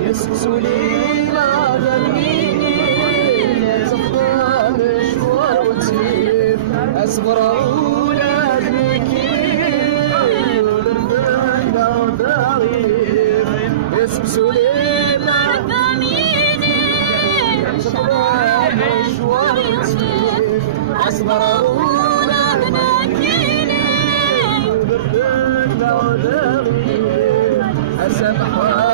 يسكسولي لا ذنبيني تبقى مشوار وتسيب أصبر أولاد مكين ولربنا ضغيب يسكسولي لا ذنبيني تبقى مشوار وتسيب أصبر أولاد مكين ولربنا ضغيب أسمح